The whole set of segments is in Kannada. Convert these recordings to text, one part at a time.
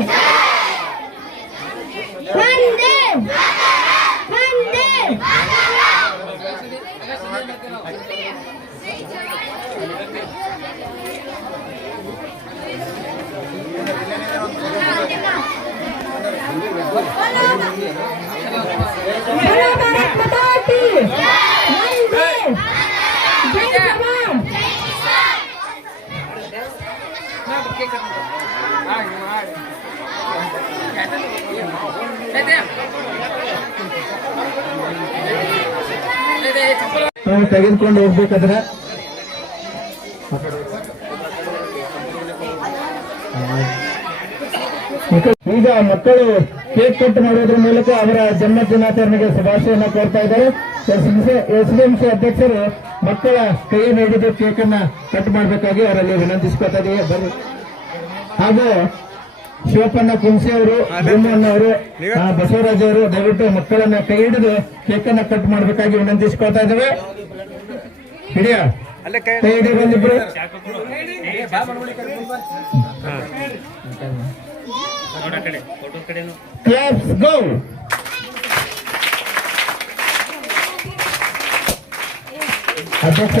Yeah. ತೆಗೆದುಕೊಂಡು ಹೋಗ್ಬೇಕಾದ್ರೆ ಈಗ ಮಕ್ಕಳು ಕೇಕ್ ಕಟ್ ಮಾಡೋದ್ರ ಮೂಲಕ ಅವರ ಜನ್ಮ ದಿನಾಚರಣೆಗೆ ಶುಭಾಶಯನ ಕೋರ್ತಾ ಇದ್ದಾರೆ. ಎಸ್ ಡಿ ಎಂ ಸಿ ಅಧ್ಯಕ್ಷರು ಮಕ್ಕಳ ಕೈ ನೀಡಿದ ಕೇಕ್ ಅನ್ನ ಕಟ್ ಮಾಡಬೇಕಾಗಿ ಅವರಲ್ಲಿ ವಿನಂತಿಸ್ಕೊತಾ ಇದೆಯೇ ಬರ್ರಿ ಹಾಗೂ ಶಿವಪ್ಪಣ್ಣ ಕುಂಸಿ ಅವರು ಅವರು ಬಸವರಾಜ್ ಅವರು ದಯವಿಟ್ಟು ಮಕ್ಕಳನ್ನ ಕೈ ಹಿಡಿದು ಕೇಕ್ ಅನ್ನ ಕಟ್ ಮಾಡಬೇಕಾಗಿ ವಿನಂತಿಸ್ಕೊಳ್ತಾ ಇದ್ದೇವೆ. ಹಿಡಿಯ. ಕೈ ಹಿಡಿ ಬಂದಿಬ್ರು. ಕ್ಲಾಪ್ಸ್ ಗೋ ಅಧ್ಯಕ್ಷ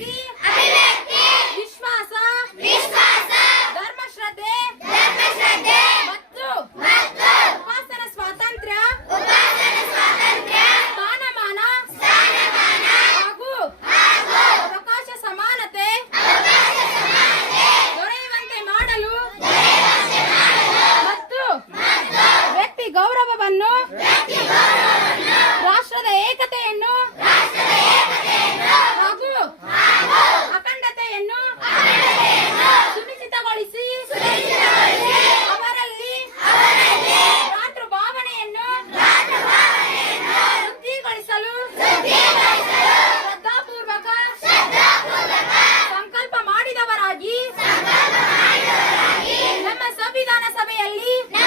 Три. believe.